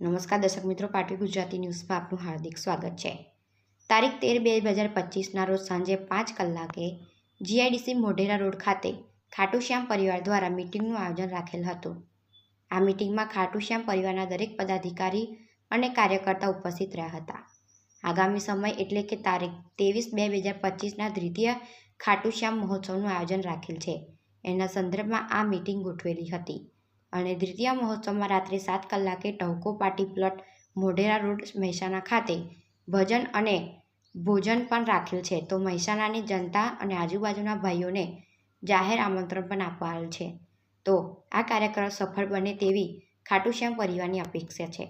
નમસ્કાર દર્શક મિત્રો, પાટવી ગુજરાતી ન્યૂઝમાં આપનું હાર્દિક સ્વાગત છે। તારીખ 13/2/2025ના રોજ સાંજે 5 કલાકે જીઆઈડીસી મોઢેરા રોડ ખાતે ખાટુશ્યામ પરિવાર દ્વારા મીટિંગનું આયોજન રાખેલ હતું। આ મીટિંગમાં ખાટુશ્યામ પરિવારના દરેક પદાધિકારી અને કાર્યકર્તા ઉપસ્થિત રહ્યા હતા। આગામી સમય એટલે કે તારીખ 23/2/2025ના દ્વિતીય ખાટુશ્યામ મહોત્સવનું આયોજન રાખેલ છે, એના સંદર્ભમાં આ મીટિંગ ગોઠવેલી હતી અને દ્વિતીય મહોત્સવમાં રાત્રે 7 કલાકે Tahuko party plot Modhera road Mehsana ખાતે ભજન અને ભોજન પણ રાખેલ છે। તો મહેસાણાની જનતા અને આજુબાજુના ભાઈઓને જાહેર આમંત્રણ પણ આપવાયેલ છે। તો આ કાર્યક્રમ સફળ બને તેવી ખાટુશ્યામ પરિવારની અપેક્ષા છે।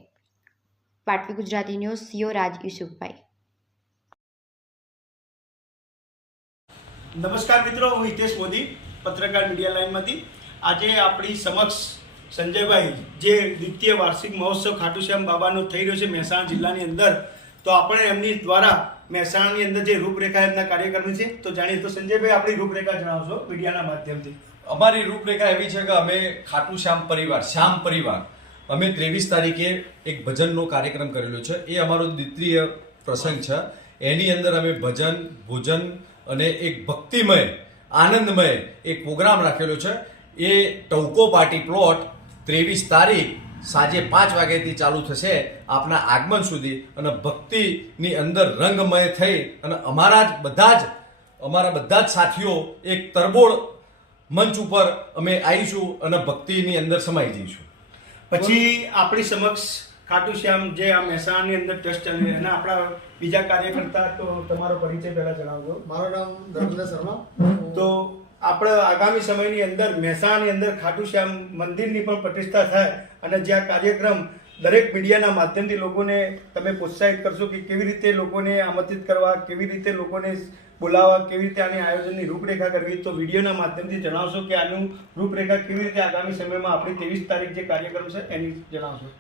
પાટવી ગુજરાતી ન્યૂઝ, સીઓ રાજ યુસુફભાઈ। નમસ્કાર મિત્રો, હું હિતેશ મોદી, પત્રકાર મીડિયા લાઈનમાંથી। આજે આપણી સમક્ષ સંજયભાઈ જે દ્વિતીય વાર્ષિક મહોત્સવ ખાટુશ્યામ બાબાનો થઈ રહ્યો છે મહેસાણા જિલ્લાની અંદર, તો આપણે એમની દ્વારા મહેસાણાની અંદર જે રૂપરેખા એમના કાર્યક્રમની છે તો જાણીએ। તો સંજયભાઈ, આપણી રૂપરેખા જણાવશો મીડિયાના માધ્યમથી? અમારી રૂપરેખા એવી છે કે અમે ખાટુશ્યામ પરિવાર, શ્યામ પરિવાર, અમે 23 તારીખે એક ભજનનો કાર્યક્રમ કરેલો છે। એ અમારો દ્વિતીય પ્રસંગ છે। એની અંદર અમે ભજન, ભોજન અને એક ભક્તિમય, આનંદમય એક પ્રોગ્રામ રાખેલો છે। એ ટહુકો પાર્ટી પ્લોટ 23 તારીખ સાંજે 5 વાગ્યાથી ચાલુ થશે આપના આગમન સુધી, અને ભક્તિની અંદર રંગમય થઈ અને અમારા બધા જ સાથીઓ એક તરબોળ મંચ ઉપર અમે આવીશું અને ભક્તિની અંદર સમાઈ જઈશું। પછી આપણી સમક્ષ ખાટુશ્યામ જે આ મહેસાણાની અંદર ટ્રસ્ટ ચાલી એના આપણા બીજા કાર્યકર્તા, તો તમારો પરિચય પહેલા જણાવજો। મારું નામ ધર્મેન્દ્ર શર્મા। તો આપણે આગામી સમયની અંદર મહેસાણાની અંદર ખાટુશ્યામ મંદિરની પણ પ્રતિષ્ઠા થાય અને જે આ કાર્યક્રમ દરેક મીડિયાના માધ્યમથી લોકોને તમે પ્રોત્સાહિત કરશો કે કેવી રીતે લોકોને આમંત્રિત કરવા, કેવી રીતે લોકોને બોલાવવા, કેવી રીતે આની આયોજનની રૂપરેખા કરવી, તો વિડીયોના માધ્યમથી જણાવશો કે આનું રૂપરેખા કેવી રીતે આગામી સમયમાં આપણી 23 તારીખ જે કાર્યક્રમ છે એની જણાવશો।